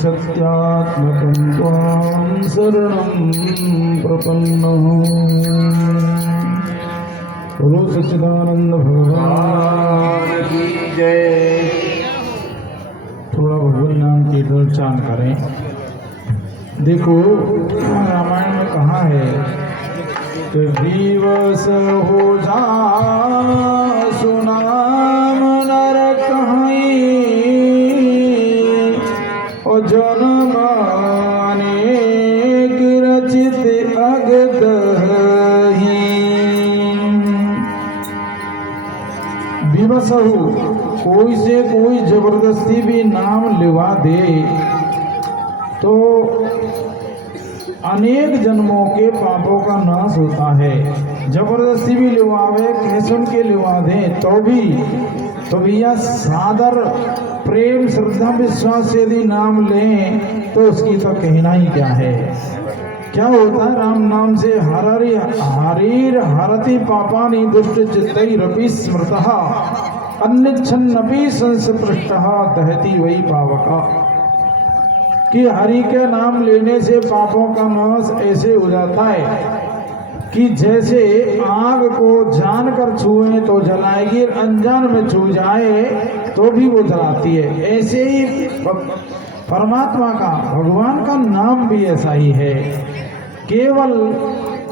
सत्यात्मकं त्वां शरणं प्रपन्नः। बोलो सच्चिदानंद भगवान की जय। थोड़ा भगवान नाम कीर्तन उच्चारण करें। देखो रामायण में कहा है कि दिवस हो जा सुनाम नर कहीं और जन्म अनेक रचित अगत विवश हो। कोई से कोई जबरदस्ती भी नाम लिवा दे तो अनेक जन्मों के पापों का नाश होता है। जबरदस्ती भी लिवावे, कह सुन के लिवा दे तो भैया सादर प्रेम श्रद्धा विश्वास से यदि नाम लें तो उसकी तो कहना ही क्या है। क्या होता है राम नाम से हरीर हरति पापानि दुष्ट चित्तैरपि स्मृतः अन्यच्छन्नपि संस्पृष्टः दहति वही पावका। कि हरि के नाम लेने से पापों का नाश ऐसे हो जाता है कि जैसे आग को जानकर छुए तो जलाएगी, अनजान में छू जाए तो भी वो जलाती है। ऐसे ही परमात्मा का भगवान का नाम भी ऐसा ही है। केवल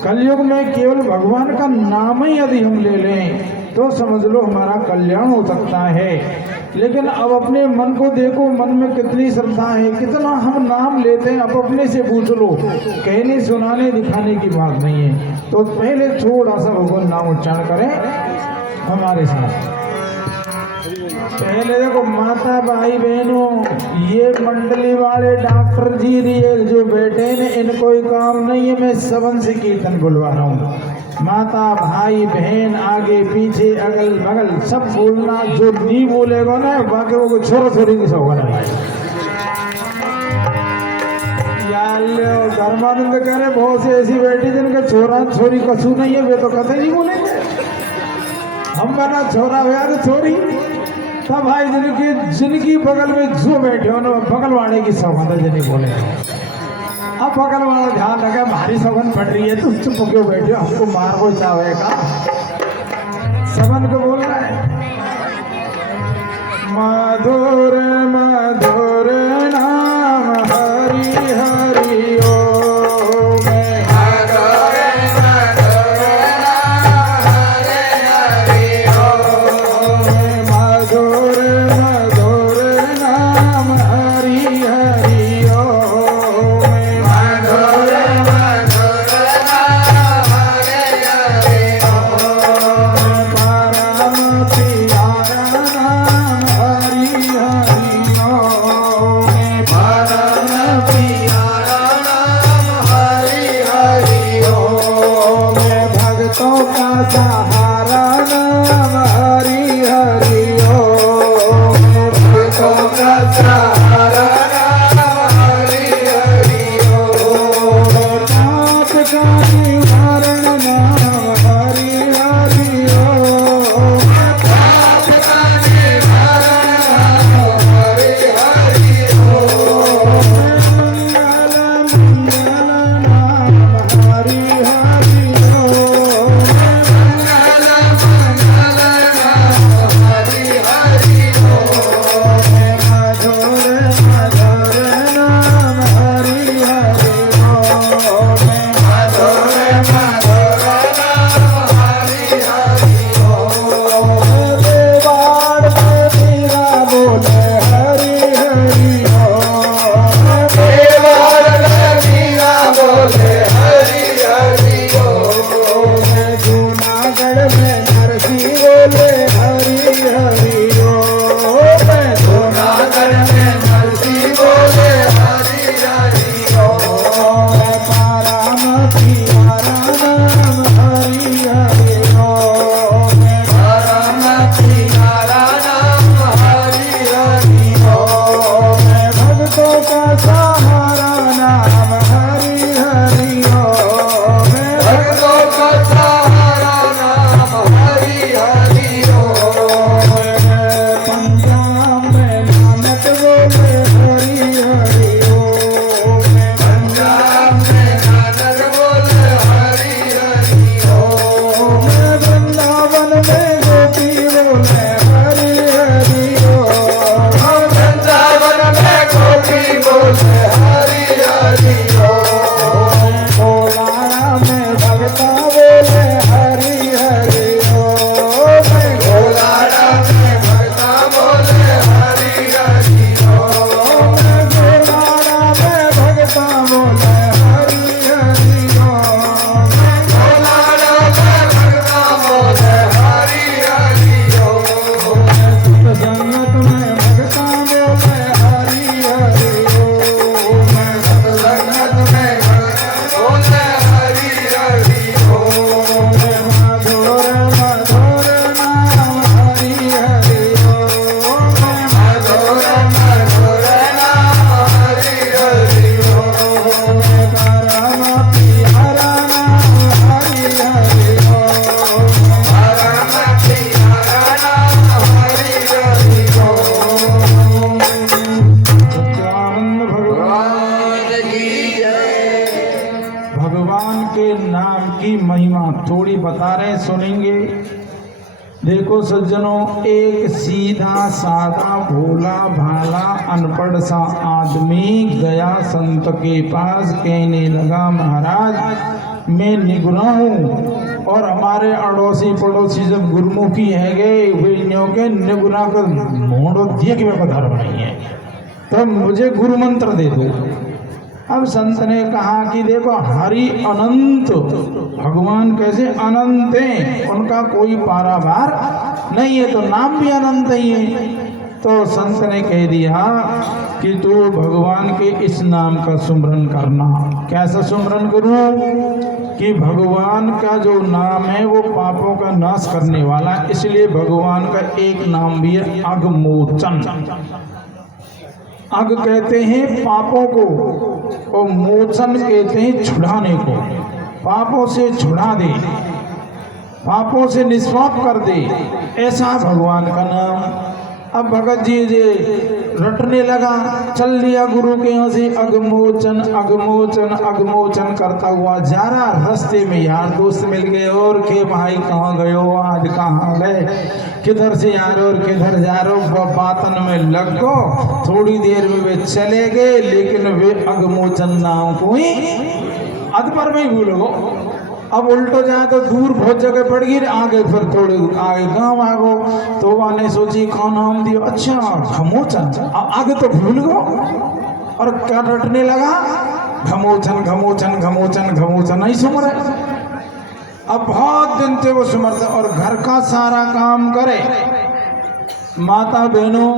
कलयुग में केवल भगवान का नाम ही यदि हम ले लें तो समझ लो हमारा कल्याण हो सकता है। लेकिन अब अपने मन को देखो, मन में कितनी श्रद्धा है, कितना हम नाम लेते हैं। अब अपने से पूछ लो, कहने सुनाने दिखाने की बात नहीं है। तो पहले थोड़ा सा भगवान नाम उच्चारण करें हमारे साथ। पहले देखो माता भाई बहनों, ये मंडली वाले डॉक्टर जी जो बैठे हैं इनको ही काम नहीं है। मैं सबन से कीर्तन बुलवा रहा हूँ। माता भाई बहन आगे पीछे अगल बगल सब बोलना। जो नहीं बोलेगा ना बाकी वो छोरा छोरी की सौगन है। धर्मानंद कह रहे बहुत से ऐसी बैठी जिनके छोरा छोरी कछू नहीं है, वे तो कथे नहीं बोलेंगे। हम बना छोरा हो यार छोरी तब भाई जिनकी बगल में जो बैठे हो ना बगल वाले की सौगंध जिन्हें बोले। अब बगल वाला ध्यान रखे भारी सौगंध पड़ रही है तो चुप क्यों बैठे हो, हमको मार को जाएगा। सबन को बोल रहा है मधुर मधुर नाम हरि हरि ओ। हरि थोड़ी बता रहे, सुनेंगे। देखो सज्जनों, एक सीधा साधा भोला भाला अनपढ़ सा आदमी गया संत के पास, कहने लगा महाराज मैं निगुरा हूँ और हमारे अड़ोसी पड़ोसी जब गुरुमुखी है गए वे के निगुरा का मोड़ो दिए कि मेरे को धर्म नहीं है, तो मुझे गुरु मंत्र दे दो। अब संत ने कहा कि देखो हरि अनंत, भगवान कैसे अनंत हैं, उनका कोई पारावार नहीं है, तो नाम भी अनंत ही है। तो संत ने कह दिया कि तू भगवान के इस नाम का सुमरन करना। कैसा सुमरन करूं? कि भगवान का जो नाम है वो पापों का नाश करने वाला, इसलिए भगवान का एक नाम भी है अघमोचन। अग कहते हैं पापों को और मोचन कहते हैं छुड़ाने को। पापों से छुड़ा दे, पापों से निष्पाप कर दे, ऐसा भगवान का नाम। अब भगत जी रटने लगा, चल लिया गुरु के यहाँ से अघमोचन अघमोचन अघमोचन करता हुआ जा रहा। रास्ते में यार दोस्त मिल गए और के भाई कहाँ गए हो, आज कहाँ गए, किधर से आ रहे हो और किधर जा रहे हो, बातन में लग गो। थोड़ी देर में वे चले गए, लेकिन वे अघमोचन नाम को ही अधपर में ही भूल गो। अब उल्टो जाए तो दूर बहुत जगह पड़ गई, आगे फिर थोड़े आगे गांव आ गो, तो वाने सोची कौन नाम दियो, अच्छा घमोचन, आगे तो भूल गो और क्या रटने लगा, घमोचन घमोचन घमोचन घमोचन नहीं सुन रहे। अब बहुत दिन से वो सुमरते और घर का सारा काम करे। माता बहनों,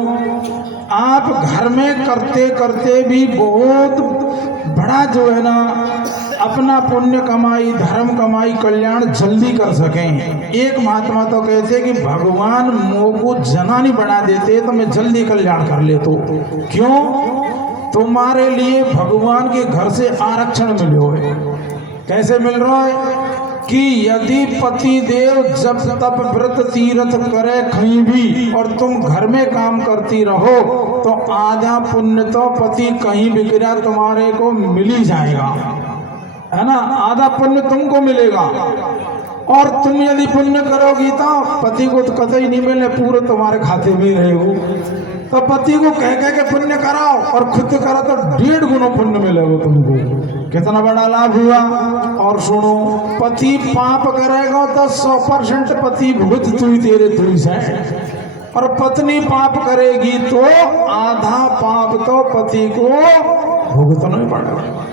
आप घर में करते करते भी बहुत बड़ा जो है ना अपना पुण्य कमाई, धर्म कमाई, कल्याण जल्दी कर सकें। एक महात्मा तो कहते कि भगवान मोह को जना नहीं बना देते तो मैं जल्दी कल्याण कर ले। तो क्यों? तुम्हारे लिए भगवान के घर से आरक्षण मिले है। कैसे मिल रहा है? कि यदि पति देव जब तब व्रत तीर्थ करे कहीं भी और तुम घर में काम करती रहो तो आधा पुण्य तो पति कहीं भी गिरा तुम्हारे को मिल ही जाएगा, है ना। आधा पुण्य तुमको मिलेगा और तुम यदि पुण्य करोगी तो पति को तो कतई नहीं मिले, पूरे तुम्हारे खाते में रहेगा। तो पति को कह कह के पुण्य कराओ और खुद करो तो 1.5 गुना पुण्य मिलेगा तुमको। कितना बड़ा लाभ हुआ। और सुनो, पति पाप करेगा तो 100% पति भुगत तू तेरे तुई से, और पत्नी पाप करेगी तो आधा पाप तो पति को भुगतना ही पड़ेगा।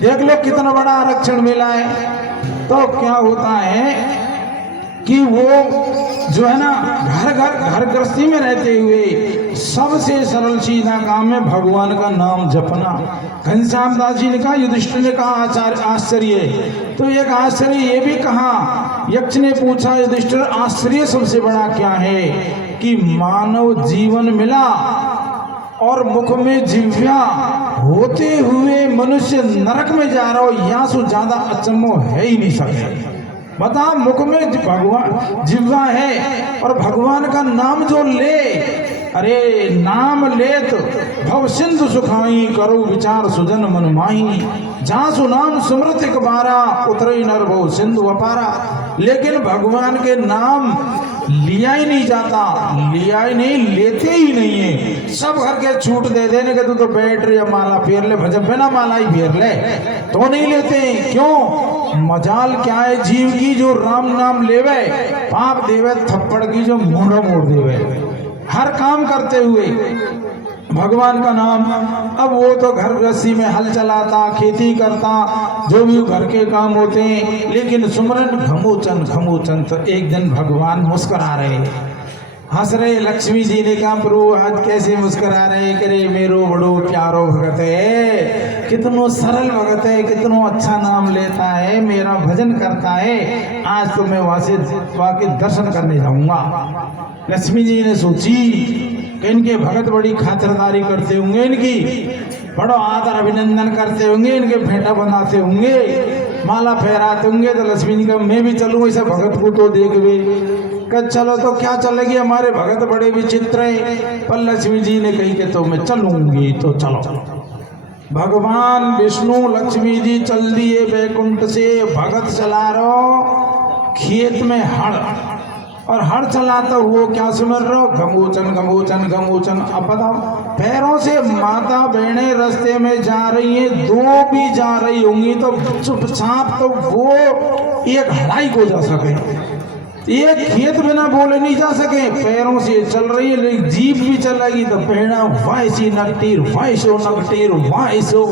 देख लो कितना बड़ा आरक्षण मिला है। तो क्या होता है कि वो जो है ना घर गृहस्थी में रहते हुए सबसे सरल सीधा काम है भगवान का नाम जपना। घनश्याम दास जी ने कहा, युधिष्ठिर ने कहा आश्चर्य, तो एक आश्चर्य ये भी कहा। यक्ष ने पूछा, युधिष्ठिर आश्चर्य सबसे बड़ा क्या है? कि मानव जीवन मिला और मुख में जिह्वा होते हुए मनुष्य नरक में जा रहा हो, यहाँ से ज्यादा अचम्भो है ही नहीं सके। बता, मुख में भगवान जिह्वा है और भगवान का नाम जो ले, अरे नाम ले तो भव सिंधु सुखाई, करो विचार सुजन मन माही, जहाँ सु नाम सुमृत एक बारा, उतरे नर भव सिंधु अपारा। लेकिन भगवान के नाम लिया ही नहीं जाता, लिया ही नहीं, लेते ही नहीं है। सब घर के छूट दे देने के, तू तो बैटरी या माला फेर ले, भजन बिना माला ही फेर ले, तो नहीं लेते हैं। क्यों? मजाल क्या है जीव की जो राम नाम लेवे, पाप देवे थप्पड़ की जो मुंडा मोड़ देवे, हर काम करते हुए भगवान का नाम। अब वो तो घर गृहस्थी में हल चलाता, खेती करता, जो भी घर के काम होते हैं, लेकिन सुमरन घमोचन घमोचन। तो एक दिन भगवान मुस्कुरा रहे, हंस रहे। लक्ष्मी जी ने कहा, प्रभु आज कैसे मुस्कुरा रहे? करे मेरो बड़ो प्यारो भगत है, कितनो सरल भगत है, कितनो अच्छा नाम लेता है, मेरा भजन करता है। आज तो मैं वहां से वाकई दर्शन करने जाऊंगा। लक्ष्मी जी ने सोची इनके भगत बड़ी खातिरदारी करते होंगे, इनकी बड़ा आदर अभिनंदन करते होंगे, इनके भेंटा बनाते होंगे, माला फहराते होंगे। तो लक्ष्मी जी का मैं भी चलूँ ऐसा भगत को तो देखवे। कह चलो, तो क्या चलेगी, हमारे भगत बड़े विचित्र हैं। पर लक्ष्मी जी ने कही कि तो मैं चलूंगी, तो चलो। भगवान विष्णु लक्ष्मी जी चल दिए बैकुंठ से, भगत चला रहो खेत में हड़, और हड़ चलाता हुआ क्या सुमर रहो, घमोचन घमोचन घमोचन। अब बताओ, पैरों से माता बहनें रास्ते में जा रही हैं, दो भी जा रही होंगी तो चुपचाप तो वो एक हड़ाई को जा सके, एक खेत बिना बोले नहीं जा सके, पैरों से चल रही है, लेकिन जीभ भी चलेगी तो पेड़ा वाइसी नकटीर वाइसो नकटीर वाइसो।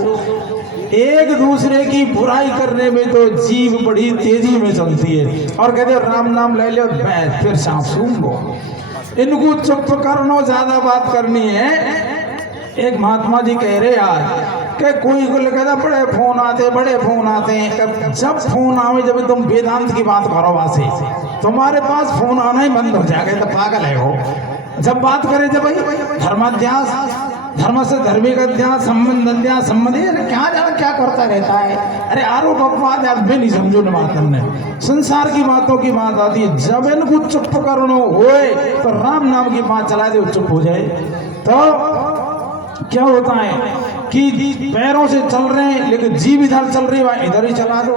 एक दूसरे की बुराई करने में तो जीभ बड़ी तेजी में चलती है, और कहते राम नाम ले लो बैठ फिर सांप सूंघो। इनको चुप करना, ज्यादा बात करनी है। एक महात्मा जी कह रहे आज कि कोई को कहता बड़े फोन आते हैं, जब फोन आवे जब तुम वेदांत की बात करो वासे, तुम्हारे पास फोन आना ही बंद हो जाएगा, तो पागल है वो। जब बात करे जब भाई धर्माध्यास, धर्म से धार्मिक अध्यास, संबंध अध्यास, संबंधी क्या जाना क्या करता रहता है। अरे आरोप अपवाद आज भी नहीं समझो न बात हमने, संसार की बातों की बात आती है। जब इनको चुप करनो होए तो राम नाम की बात चला दे, चुप हो जाए। तो क्या होता है कि पैरों से चल रहे हैं लेकिन जीभ इधर चल रही है, इधर ही चला दो।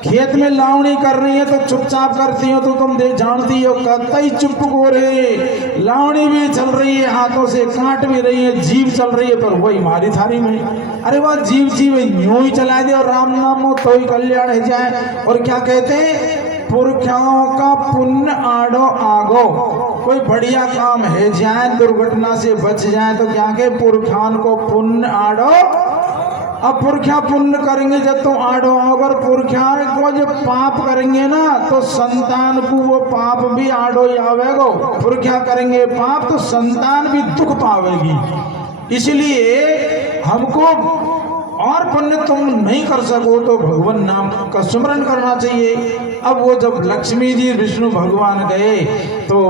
खेत में लावणी कर रही है तो चुपचाप करती हो तो तुम दे जानती हो, कतई चुप हो रहे। लावणी भी चल रही है, हाथों से काट भी रही है, जीभ चल रही है, पर वही मारी थारी में। अरे वह जीभ यूं ही चला दे और राम नाम हो तो ही कल्याण है जाए। और क्या कहते हैं, पुरखों का पुण्य आड़ो आगो, कोई बढ़िया काम है जाए, दुर्घटना से बच जाए तो क्या के पुरखान को पुण्य आड़ो। अब पुरखा पुण्य करेंगे जब तो आड़ो, अगर पुरखा को जब पाप करेंगे ना तो संतान को वो पाप भी आड़ो ही आवेगो। पुरखा करेंगे पाप तो संतान भी दुख पावेगी। इसलिए हमको और पुण्य तुम नहीं कर सको तो भगवान नाम का सुमरन करना चाहिए। अब वो जब लक्ष्मी जी विष्णु भगवान गए तो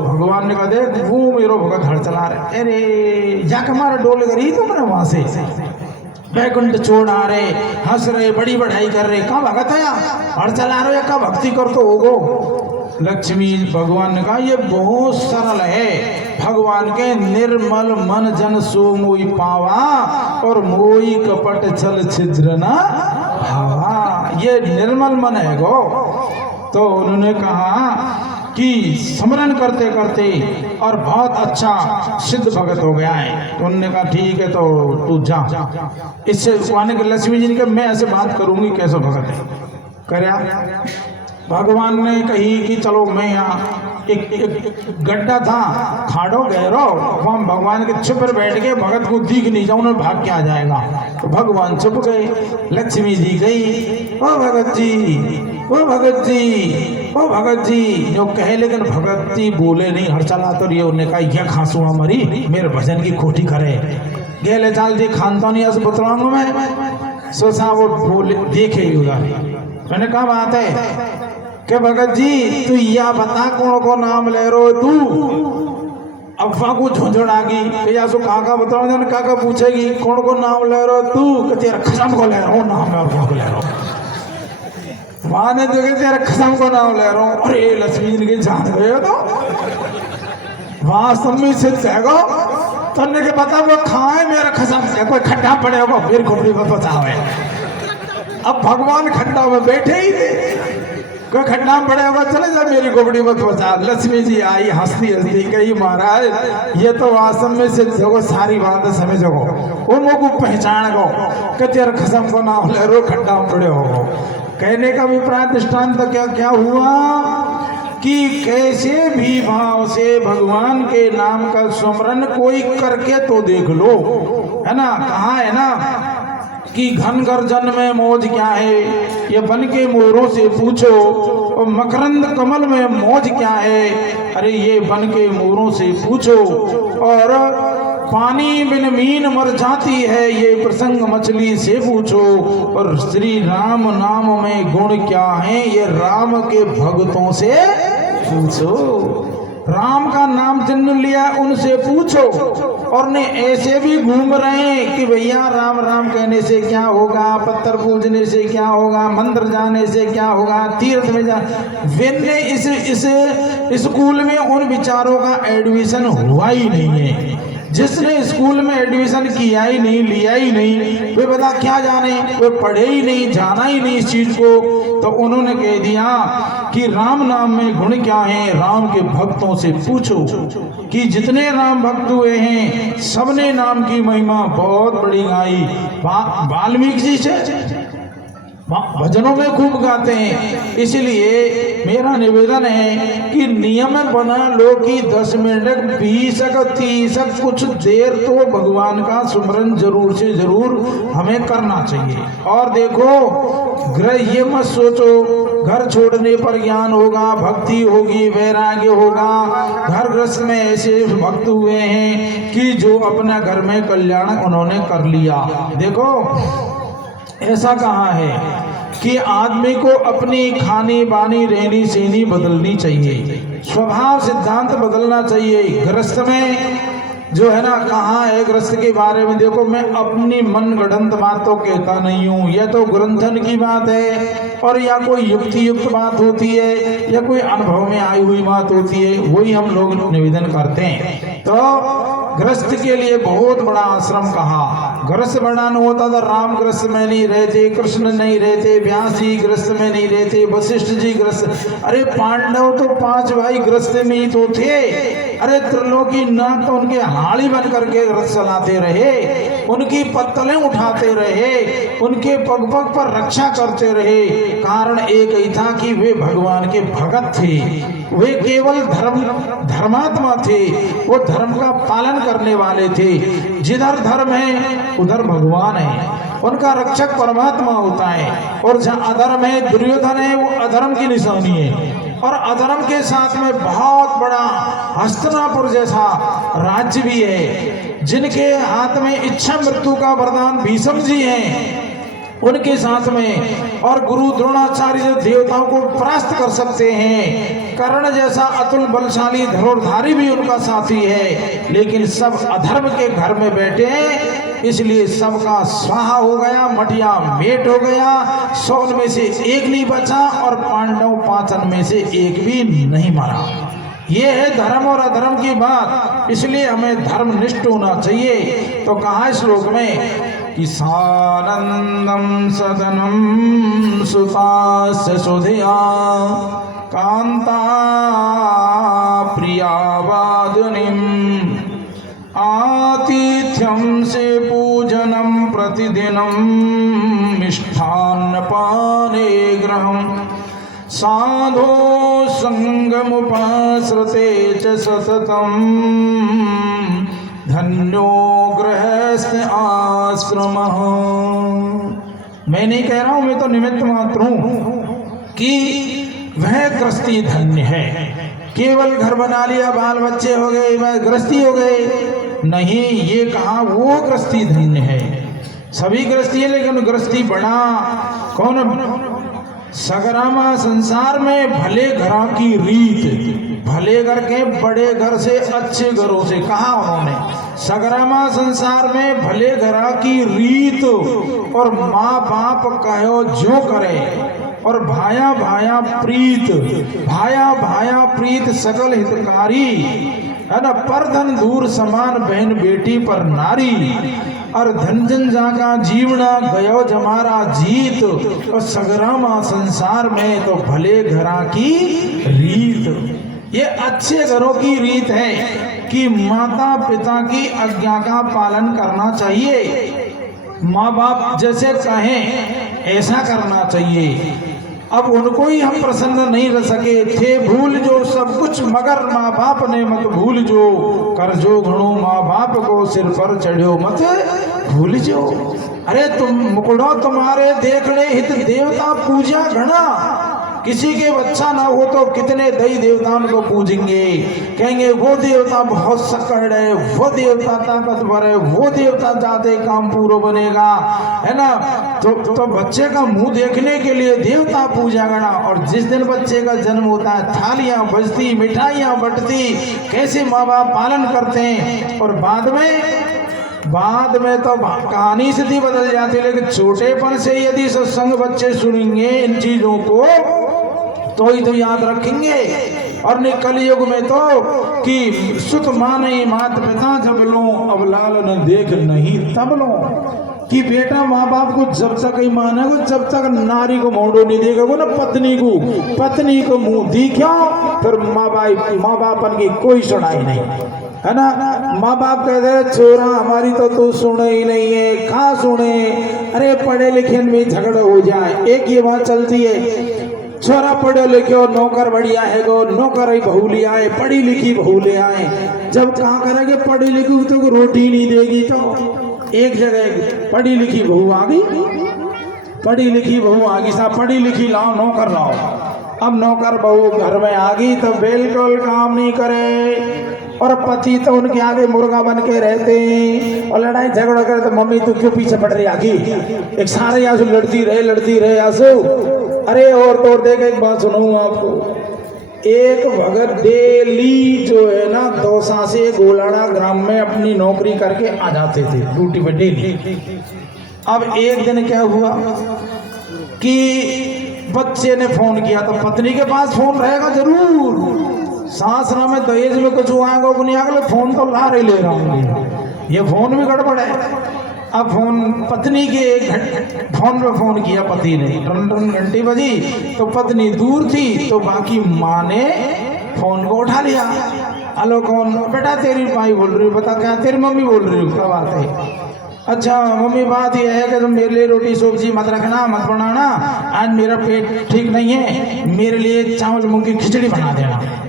भगवान ने कहा देख वो मेरो भगत हड़ चला रहे, अरे जाके हमारा डोल करी तो मैंने वहां से बैकुंठ छोड़ आ रहे, हंस रहे, बड़ी बढ़ाई कर रहे, कहाँ भगत है हड़ चला रहे, कहाँ भक्ति कर तो होगो। लक्ष्मी भगवान ने कहा ये बहुत सरल है, भगवान के निर्मल मन जन सो मोई पावा, और मोई कपट छल छिद्र न भावा। ये निर्मल मन है गो। तो उन्होंने कहा कि स्मरण करते करते और बहुत अच्छा सिद्ध भगत हो गया है। तो उन्होंने कहा ठीक है तो तू जा। इससे लक्ष्मी जी ने कहा मैं ऐसे बात करूंगी कैसे भगत है करया। भगवान ने कही कि चलो मैं यहाँ एक गड्ढा था खाड़ो गहरो, वहाँ भगवान के छुप पर बैठ के भगत को दिख नहीं जाऊँ भाग के आ जाएगा। तो भगवान छुप गए। लक्ष्मी जी गई, ओ भगत जी, ओ भगत जी, ओ भगत जी जो कहे, लेकिन भगत जी बोले नहीं, हर चला तो रही। उन्होंने कहा यह खांसू हमारी मेरे भजन की खोटी करे गेले चाल जी खानता नहीं ऐसे बतलाऊंगा मैं। सोचा वो बोले देखे उधर। मैंने कहा बात है कि भगत जी तू या बता कौन को नाम ले रो तू। अफवाह को झुंझुड़ आ गई, या सो काका बताओ जन काका पूछेगी कौन को नाम ले रो तू, कि तेरा खसम को ले रहा हूँ नाम है को ले रहा हूँ। वहां ने देखे तेरा खसम को नाम ले रहा हूँ। अरे लक्ष्मी जी के जान गए तो वहां सम्मी से जाएगा तुमने के पता वो खाए मेरा खसम, कोई खड्डा पड़े होगा फिर खोपड़ी में बचावे। अब भगवान खड्डा में बैठे ही थे, कोई खड्डा में पड़े होगा चले जा मेरी खोपड़ी मत बचा। लक्ष्मी जी आई हंसती हंसती कही महाराज ये तो आसम में से जगो सारी बात समझो, उनको को पहचान गो कि तेरे खसम को नाम ले रो खड्डा में पड़े हो। कहने का अभिप्राय दृष्टांत क्या क्या हुआ कि कैसे भी भाव से भगवान के नाम का स्मरण कोई करके तो देख लो, है ना। कहा है ना कि घन गर्जन में मौज क्या है, ये बन के मोरों से पूछो, और मकरंद कमल में मौज क्या है, अरे ये बन के मोरों से पूछो। और पानी बिन मीन मर जाती है, ये प्रसंग मछली से पूछो। और श्री राम नाम में गुण क्या है, ये राम के भक्तों से पूछो। राम का नाम जिन लिया उनसे पूछो। और ने ऐसे भी घूम रहे हैं कि भैया राम राम कहने से क्या होगा, पत्थर पूजने से क्या होगा, मंदिर जाने से क्या होगा, तीर्थ में जा वेन्ने इस स्कूल में उन विचारों का एडमिशन हुआ ही नहीं है। जिसने स्कूल में एडमिशन किया ही नहीं, लिया ही नहीं, वे बता क्या जाने, वे पढ़े ही नहीं, जाना ही नहीं इस चीज को। तो उन्होंने कह दिया कि राम नाम में गुण क्या है, राम के भक्तों से पूछो कि जितने राम भक्त हुए हैं सबने नाम की महिमा बहुत बड़ी गाई। वाल्मीकि जी से भजनों में खूब गाते हैं। इसलिए मेरा निवेदन है कि नियम बना लो कि 10 मिनट 20 30 कुछ देर तो भगवान का सुमरन जरूर से जरूर हमें करना चाहिए। और देखो ग्रह ये मत सोचो घर छोड़ने पर ज्ञान होगा, भक्ति होगी, वैराग्य होगा। घर ग्रस्त में ऐसे भक्त हुए हैं कि जो अपना घर में कल्याण उन्होंने कर लिया। देखो ऐसा कहा है कि आदमी को अपनी खानी बानी रहनी सहनी बदलनी चाहिए, स्वभाव सिद्धांत बदलना चाहिए। गृहस्थ में जो है ना, कहाँ है गृहस्थ के बारे में देखो, मैं अपनी मन गढ़ंत बात तो कहता नहीं हूँ, यह तो ग्रंथन की बात है और या कोई युक्ति युक्त बात होती है या कोई अनुभव में आई हुई बात होती है, वही हम लोग निवेदन करते हैं। तो गृहस्थ के लिए बहुत बड़ा आश्रम कहा। गृहस्थ बनाना होता था, राम गृहस्थ में नहीं रहते, कृष्ण नहीं रहते, व्यास जी गृहस्थ में नहीं रहते, वशिष्ठ जी गृहस्थ। अरे पांडव तो 5 भाई गृहस्थ में ही तो थे। अरे त्रिलोकी नाथ तो उनके हाड़ी बन करके गृहस्थ चलाते रहे, उनकी पत्तलें उठाते रहे, उनके पग पग पर रक्षा करते रहे। कारण एक ही था कि वे भगवान के भगत थे, वे केवल धर्मात्मा थे, वो धर्म का पालन करने वाले थे। जिधर धर्म है उधर भगवान है, उनका रक्षक परमात्मा होता है। और जहाँ अधर्म है, दुर्योधन है, वो अधर्म की निशानी है। और अधर्म के साथ में बहुत बड़ा हस्तिनापुर जैसा राज्य भी है, जिनके हाथ में इच्छा मृत्यु का वरदान भीष्म जी हैं, उनके साथ में। और गुरु द्रोणाचार्य जो देवताओं को परास्त कर सकते हैं, कर्ण जैसा अतुल बलशाली धनुर्धारी भी उनका साथी है। लेकिन सब अधर्म के घर में बैठे हैं, इसलिए सबका स्वाहा हो गया, मटिया मेट हो गया। 100 में से 1 नहीं बचा और पांडव 5 में से 1 भी नहीं मरा। ये है धर्म और अधर्म की बात, इसलिए हमें धर्मनिष्ठ होना चाहिए। तो कहा श्लोक में कि सानंदम सदनम सुतास्य सुधिया कांता प्रियावादिनीम आतिथ्यम से पूजनम प्रतिदिनम मिष्ठान्न पाने ग्रहम साधो संगमुपाश्रते च सततम धन्यो गृहस्थ आश्रम। मैं नहीं कह रहा हूं, मैं तो निमित्त मात्र हूं कि वह गृहस्थी धन्य है। केवल घर बना लिया, बाल बच्चे हो गए, वह गृहस्थी हो गए, नहीं। ये कहा वो गृहस्थी धन्य है। सभी गृहस्थी है, लेकिन गृहस्थी बड़ा कौन? सगरामा संसार में भले घरों की रीत, भले घर के बड़े घर से अच्छे घरों से, कहा उन्होंने सगरामा संसार में भले घरा की रीत और माँ बाप कहो जो करे, और भाया भाया प्रीत, भाया भाया प्रीत सकल हितकारी, है ना। पर धन दूर समान बहन बेटी पर नारी, और धन जन जागा जीवना गयो जमारा जीत। और सगरामा संसार में तो भले घरा की रीत, ये अच्छे घरों की रीत है कि माता पिता की आज्ञा का पालन करना चाहिए, माँ बाप जैसे कहें ऐसा करना चाहिए। अब उनको ही हम प्रसन्न नहीं रह सके, थे भूल जो सब कुछ मगर माँ बाप ने मत भूल जो, कर जो घणो माँ बाप को सिर पर चढ़ो मत भूल जो। अरे तुम मुकुड़ो तुम्हारे देखने हित देवता पूजा घना, किसी के बच्चा ना हो तो कितने दई देवताओं को पूजेंगे, कहेंगे वो देवता बहुत सकड़ है, वो देवता ताकतवर है, वो देवता जाते काम पूरा बनेगा, है ना। तो बच्चे का मुंह देखने के लिए देवता पूजा करना। और जिस दिन बच्चे का जन्म होता है थालियां बजती, मिठाइयां बंटती, कैसे माँ बाप पालन करते हैं। और बाद में तो कहानी सीधी बदल जाती है। लेकिन छोटेपन से यदि सत्संग बच्चे सुनेंगे इन चीजों को तो ही तो याद रखेंगे। और ने कलयुग में तो कि सुत माने मात पिता जब लो, अब लाल न देख नहीं तब लो। कि बेटा माँ बाप को जब तक ही मानेगो, जब तक नारी को मोड़ो नहीं देखेगो ना पत्नी को मुंह दिखा, फिर माँ बापन की कोई सुनाई नहीं, है ना। माँ बाप कहते हैं छोरा हमारी तो तू सुने ही नहीं है, कहाँ सुने। अरे पढ़े लिखे में झगड़ा हो जाए, एक ये बात चलती है, छोरा पढ़े लिखे और नौकर बढ़िया है गो, नौकर ही बहू ले आए, पढ़ी लिखी बहू ले आए। जब कहाँ करेंगे पढ़ी लिखी तो रोटी नहीं देगी, तो एक जगह पढ़ी लिखी बहू आ गई, पढ़ी लिखी बहू आ गई, साहब पढ़ी लिखी लाओ नौकर लाओ। अब नौकर बहू घर में आ गई तो बिल्कुल काम नहीं करे, और पति तो उनके आगे मुर्गा बन के रहते हैं, और लड़ाई झगड़ा करे तो मम्मी तू क्यों पीछे पड़ रही आगे, एक सारे आंसू लड़ती रहे आंसू। अरे और तो देख एक बात सुनाऊं आपको, एक भगत डेली जो है ना दौसा से गोलाड़ा ग्राम में अपनी नौकरी करके आ जाते थे ड्यूटी पे डेली। अब एक दिन क्या हुआ कि बच्चे ने फोन किया, तो पत्नी के पास फोन रहेगा जरूर, सासरा में दहेज में कुछ आएगा वो नहीं आएगा, फोन तो ला रहे ले रहा हूँ, ये फोन भी गड़बड़ है। अब फोन पत्नी के फोन पे फोन किया पति ने, टन घंटी बजी तो पत्नी दूर थी, तो बाकी माँ ने फोन को उठा लिया। हेलो कौन? बेटा तेरी माई बोल रही, बता क्या? तेरी मम्मी बोल रही, क्या बात है? अच्छा मम्मी बात यह है कि तुम मेरे लिए रोटी सब्जी मत रखना, मत बनाना, आज मेरा पेट ठीक नहीं है, मेरे लिए चावल मूंग की खिचड़ी बना देना।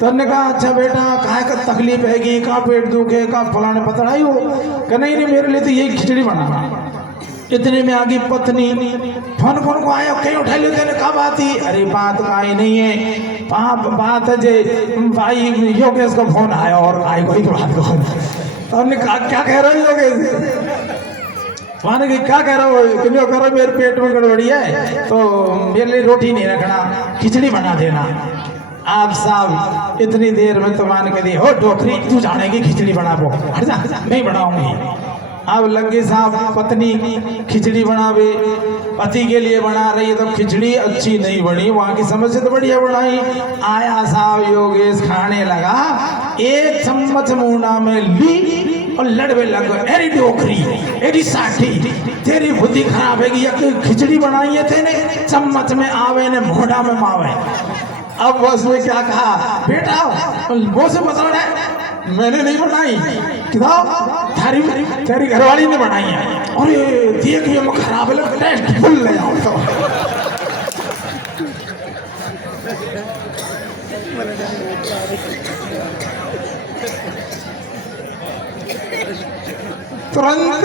तो हमने कहा अच्छा बेटा कहाँ का तकलीफ हैगी, कहाँ पेट दुखे, कहाँ फलाने पतड़ाई हो, कि नहीं मेरे लिए तो यही खिचड़ी बनाना। इतने में आगे पत्नी फोन को आया, कहीं उठा लेते ने कहा बात ही, अरे बात काई नहीं है, बात है जे भाई योगेश का फोन आया और आई कोई बात को। तो हमने कहा क्या कह रहे हो योगेश? माने कि क्या कह रहा हो, क्यों कह रहे मेरे पेट में गड़बड़ी है, तो मेरे लिए रोटी नहीं रखना, खिचड़ी बना देना। आप साहब इतनी देर में तो मान के दी हो डोकरी, तू जानेगी खिचड़ी बना वो, हट जा नहीं बनाऊंगी। अब लगे साहब पत्नी खिचड़ी बनावे, पति के लिए बना रही है, तो खिचड़ी अच्छी नहीं बनी, वहां की समझ से तो बढ़िया बनाई। आया साहब योगेश खाने लगा, एक चम्मच मुंह में ली और लड़वे लग, एरी डोकरी एरी साठी, तेरी बुद्धि खराब है कि खिचड़ी बनाई है तेने, चम्मच में आवे ने मोढ़ा में मावे। अब बस ने क्या कहा, बेटा वो से बता रहा है मैंने नहीं बनाई, तेरी घरवाली ने बनाई है। अरे देख ये मैं खराब है, टेस्ट फुल ले आओ। तो तुरंत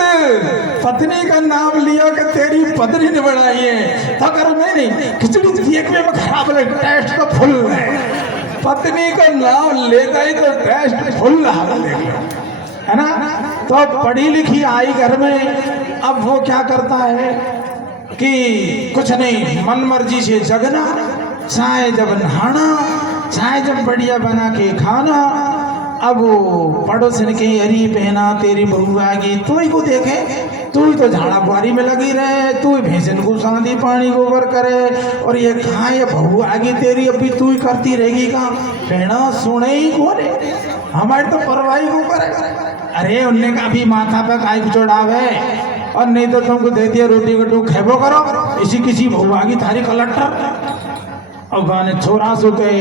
पत्नी का नाम लिया कि तेरी पत्नी ने बनाई है, तो अगर मैं नहीं खिचड़ी देखने में खराब लगे, टेस्ट तो फुल है। पत्नी का नाम लेता ही तो टेस्ट फुल है ना। तो पढ़ी लिखी आई घर में, अब वो क्या करता है कि कुछ नहीं, मन मर्जी से जगना, चाय जब नहाना, चाय जब बढ़िया बना के खाना। अब पड़ोसन के अरी पहना तेरी बहू आ गई, तू ही को देखे, तू ही तो झाड़ा बुआरी में लगी रहे, तू ही भैंसन को सांदी पानी गोबर करे, और ये कहाँ ये बहू आ गई तेरी, अभी तू ही करती रहेगी कहाँ? कहना सुने ही कौन है, हमारे तो परवाही को करे। अरे उनने का अभी माथा पे काय चढ़ावे, और नहीं तो तुमको दे दिया रोटी कटू खेबो करो, इसी किसी बहू आ गई थारी कलेक्टर। और गाने छोरा सुते,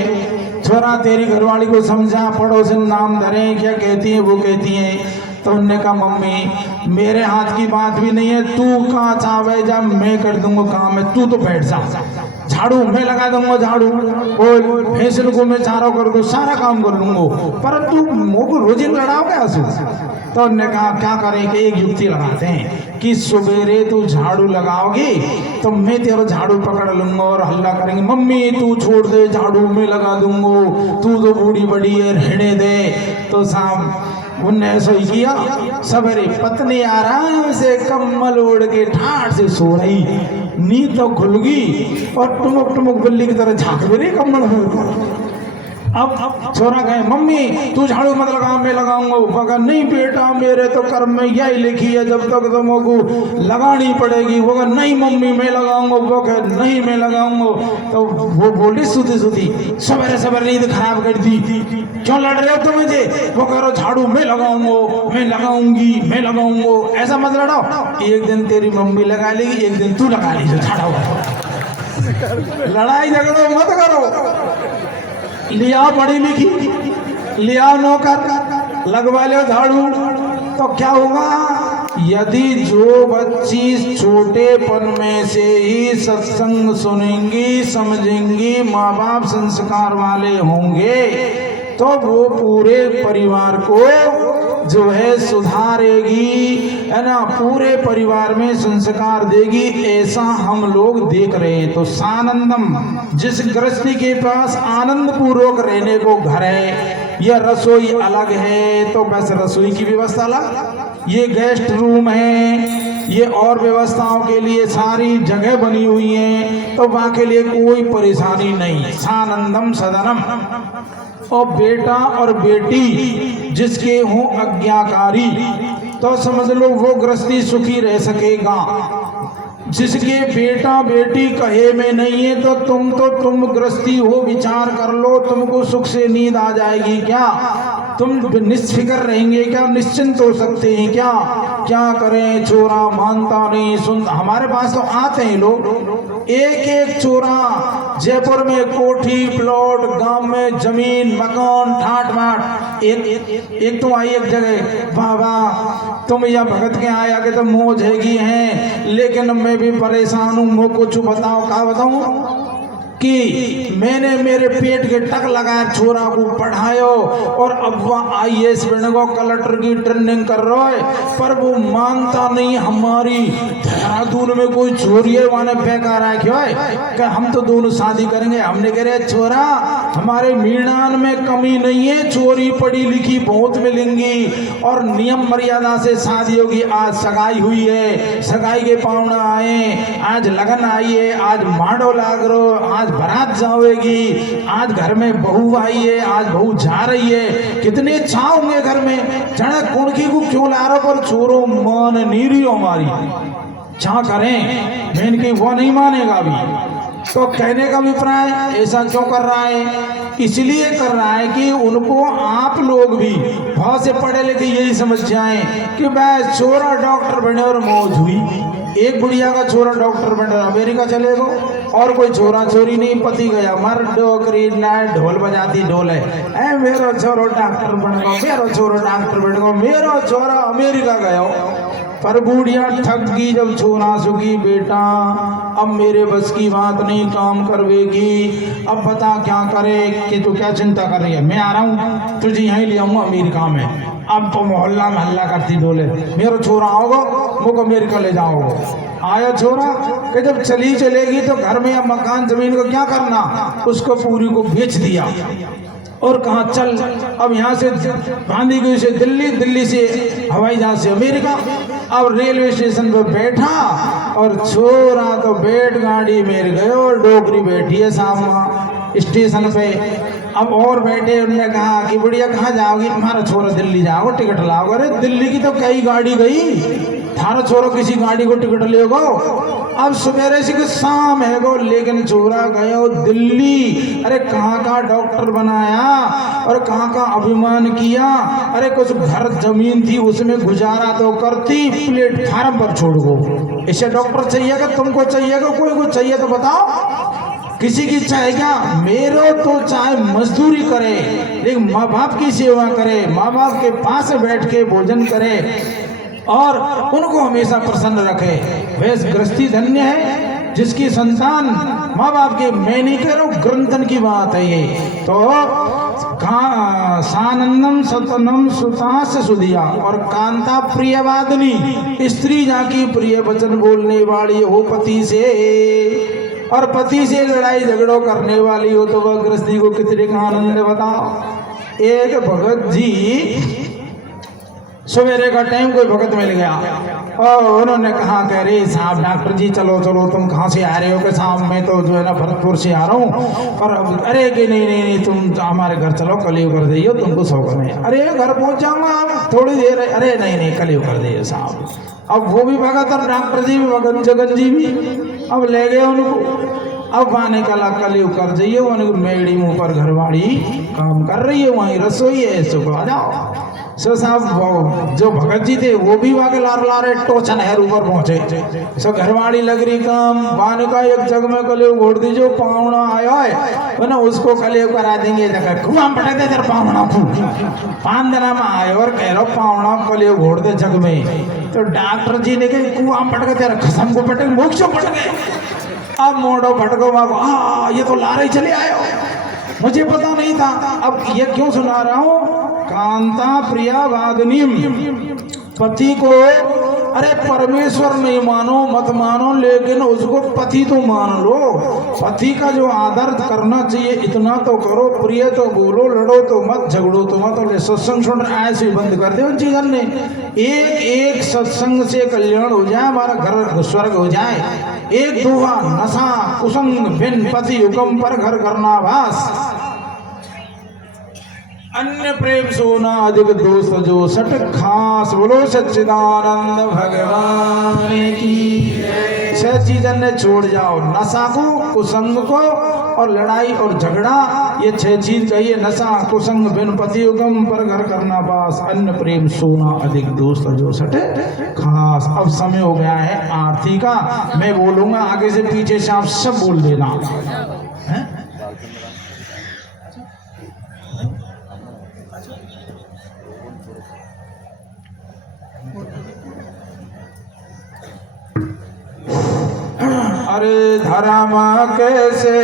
छोरा तेरी घरवाली को समझा, पड़ोसन नाम धरे, क्या कहती है वो कहती है। तो उनने कहा मम्मी मेरे हाथ की बात भी नहीं है, तू कहाँ चावे जा, मैं कर दूंगा काम है, तू तो बैठ जा, झाड़ू मैं लगा दूंगा, झाड़ू भैंसन को मैं चारों कर दूँ, सारा काम कर लूंगा, पर तू मुँह को रोजी लड़ाओ क्या आंसू। तो उन्होंने कहा क्या करें कि एक युक्ति लगाते हैं कि सवेरे तू झाड़ू लगाओगी तो मैं तेरा झाड़ू पकड़ लूंगा और हल्ला करेंगे, मम्मी तू छोड़ दे झाड़ू मैं लगा दूंगा, तू तो बूढ़ी बड़ी है रहने दे। तो शाम उनने ऐसा ही किया, सवेरे पत्नी आराम से कम्बल ओढ़ के ठाठ से सो रही, नींद तो खुल गई और टुमुक टुमुक बिल्ली की तरह झांक भी रही कम्बल में। अब छोरा कहे मम्मी तू झाड़ू मत लगा मैं लगाऊंगा। वो कहा नहीं बेटा मेरे तो कर्म में यही लिखी है जब तक तुमको लगानी पड़ेगी। वो कहा नहीं मम्मी मैं लगाऊंगा। वो कहे नहीं मैं लगाऊंगा। तो वो बोली सुधी सुधी सवेरे सवेरे नींद खराब कर दी, क्यों लड़ रहे हो तुम मुझे? वो कह रहे झाड़ू मैं लगाऊंगा, मैं लगाऊंगी, मैं लगाऊंगा। ऐसा मत लड़ो, एक दिन तेरी मम्मी लगा लेगी, एक दिन तू लगा लीजिए झाड़ू। लड़ाई झगड़ो मत करो। लिया पढ़ी लिखी, लिया नौकर, लगवा लो झाड़ू। तो क्या होगा? यदि जो बच्ची छोटेपन में से ही सत्संग सुनेंगी, समझेंगी, माँ बाप संस्कार वाले होंगे, तो वो पूरे परिवार को जो है सुधारेगी, है ना, पूरे परिवार में संस्कार देगी। ऐसा हम लोग देख रहे हैं। तो सानंदम, जिस गृहस्थी के पास आनंद पूर्वक रहने को घर है, यह रसोई अलग है तो बस रसोई की व्यवस्था अलग, ये गेस्ट रूम है, ये और व्यवस्थाओं के लिए सारी जगह बनी हुई है, तो वहाँ के लिए कोई परेशानी नहीं। सानंदम सदनम। और बेटा और बेटी जिसके हों आज्ञाकारी, तो समझ लो वो गृहस्थी सुखी रह सकेगा। जिसके बेटा बेटी कहे में नहीं है तो तुम गृहस्थी हो, विचार कर लो, तुमको सुख से नींद आ जाएगी क्या? तुम निष्फिक्र रहेंगे क्या? निश्चिंत हो सकते हैं क्या? क्या करें, चोरा मानता नहीं, सुन। हमारे पास तो आते हैं लोग, एक एक चोरा जयपुर में कोठी प्लॉट, गांव में जमीन मकान ठाट बाट। एक तो आई एक जगह, वाह वाह तुम या भगत के आया के तो मौज हैगी हैं, लेकिन मैं भी परेशान हूँ। मुझको कुछ बताओ, क्या बताऊँ कि मैंने मेरे पेट के टक लगाया, छोरा को पढ़ायो और अब वह IAS बनने को कलेक्टर की ट्रेनिंग कर रहा है, पर वो मानता नहीं। हमारी देहरादून में कोई चोरी है, वहां बेकार है क्यों है कि हम तो दोनों शादी करेंगे। हमने कह रहे छोरा हमारे मीणान में कमी नहीं है, चोरी पढ़ी लिखी बहुत मिलेंगी और नियम मर्यादा से शादी होगी। आज सगाई हुई है, सगाई के पाहुणा आए, आज लगन आई है, आज मांडो लाग रो, आज बारात जाओगी, आज घर में बहू आई है, आज बहू जा रही है। कितने चाह होंगे घर में, जड़ा कुणकी को क्यों ला रहा, पर छोरो मान नहीं रही हमारी। क्या करें, मैं इनकी वो नहीं मानेगा अभी। तो कहने का अभिप्राय ऐसा क्यों कर रहा है? इसलिए कर रहा है कि उनको आप लोग भी बहुत से पढ़े लिखे यही समझ जाएं कि बस छोरा डॉक्टर बने और मौज हुई। एक बुढ़िया का छोरा डॉक्टर बन रहा, अमेरिका चलेगा, और कोई छोरा छोरी नहीं, पति गया मर, डोकरी नाइट ढोल बजाती ढोल है, मेरो छोरो डॉक्टर बन गो, मेरो छोरो डॉक्टर बन गो, मेरो छोरा अमेरिका गया। पर बूढ़िया ठग गई जब छोरा सुखी, बेटा अब मेरे बस की बात नहीं, काम करवेगी, अब बता क्या करे। कि तू क्या चिंता कर रही है, मैं आ रहा हूँ तुझे यहीं ले आऊँगा अमेरिका में। अब तो मोहल्ला में हल्ला करती डोले, मेरा छोरा आओगे मुझको अमेरिका ले जाओगे। आया छोरा कि जब चली चलेगी तो घर में या मकान जमीन को क्या करना, उसको पूरी को बेच दिया और कहा चल अब यहाँ से गांधी गई से दिल्ली, दिल्ली से हवाई जहाज से अमेरिका। अब रेलवे स्टेशन पे बैठा और छोरा तो बैठ गाड़ी में गए और डोकरी बैठी है सामने स्टेशन पे। अब और बैठे, उन्होंने कहा कि बुढ़िया कहाँ जाओगी? हमारा छोरा दिल्ली जाओ, टिकट लाओ। अरे दिल्ली की तो कई गाड़ी गई, थारा छोरा किसी गाड़ी को टिकट ले गो। अब सवेरे से कि शाम है गो, लेकिन छोरा गयो दिल्ली। अरे कहाँ का डॉक्टर बनाया और कहाँ का अभिमान किया। अरे कुछ घर जमीन थी उसमें गुजारा तो करती, प्लेटफार्म पर छोड़ गो। इसे डॉक्टर चाहिएगा, तुमको चाहिएगा, कोई को चाहिए तो बताओ। किसी की इच्छा है क्या? मेरो तो चाहे मजदूरी करे लेकिन माँ बाप की सेवा करे, माँ बाप के पास बैठ के भोजन करे और उनको हमेशा प्रसन्न रखे। वैसे गृहस्थी धन्य है जिसकी संतान माँ बाप के, मैं नहीं कह रहा हूँ, ग्रंथन की बात है ये। तो सानंदम सतनम सुतास सुधिया और कांता प्रियवादिनी, स्त्री जाकी प्रिय वचन बोलने वाली हो पति से, और पति से लड़ाई झगड़ों करने वाली हो तो वह गृहस्थी को कितने का आनंद बताओ। एक भगत जी, सवेरे का टाइम कोई भगत मिल गया, और उन्होंने कहा कि अरे साहब डॉक्टर जी चलो चलो तुम कहाँ से आ रहे हो? कि साहब मैं तो जो है ना भरतपुर से आ रहा हूँ। पर अरे कि नहीं तुम हमारे घर चलो, कलियो कर दियो तुमको सौ में। अरे घर पहुँच जाऊँगा थोड़ी देर। अरे नहीं कलियो कर दिए साहब। अब वो भी भगत और डॉक्टर जी भी भगत, जगन जी भी। अब ले गए उनको। अब पाने कला कलियो कर जाइए, उनको मेड़ी मुँह पर घरवाड़ी काम कर रही है, वहीं रसोई है, सुबह आ जाओ। सो साहब जो भगत जी थे वो भी वाके लारे टोचन है ऊपर पहुंचे। सो घरवाड़ी लग रही काम बाने का एक जग में कलियो घोड़ दीजो, पावना आया है ना उसको कलियो करा देंगे। कुआं पटक दे तेरा पावना को 5 दिन में आयो और कह रहा पावना कलियो घोड़ दे जग में। तो डॉक्टर जी ने कहा कुआं पटक तेरा खसम को पटक मोक्षो पटके। अब मोड़ो फटको वाको ये तो लारे चले आयो, मुझे पता नहीं था। अब ये क्यों सुना रहा हूँ? कांता प्रिया वादनीम, पति को अरे परमेश्वर नहीं मानो मत मानो, लेकिन उसको पति तो मान लो। पति का जो आदर करना चाहिए इतना तो करो, प्रिय तो बोलो, लड़ो तो मत, झगड़ो तो मत। और सत्संग सुन ऐसे बंद कर दे उन चीजन ने। एक सत्संग से कल्याण हो जाए, हमारा घर स्वर्ग हो जाए। एक दोहा नशा कुसंग बिन पति हुक्म पर घर करना भास, अन्य प्रेम सोना अधिक दोस्त जो सट खास। बोलो सच्चिदानंद भगवान की। 6 चीजन ने छोड़ जाओ, नशा को, कुसंग को और लड़ाई और झगड़ा। ये 6 चीज कहिए, नशा कुसंग बिन पति हुक्म पर घर करना पास, अन्य प्रेम सोना अधिक दोस्त जो सटे खास। अब समय हो गया है आरती का, मैं बोलूंगा आगे से पीछे से आप सब बोल देना है? अरे धर्म कैसे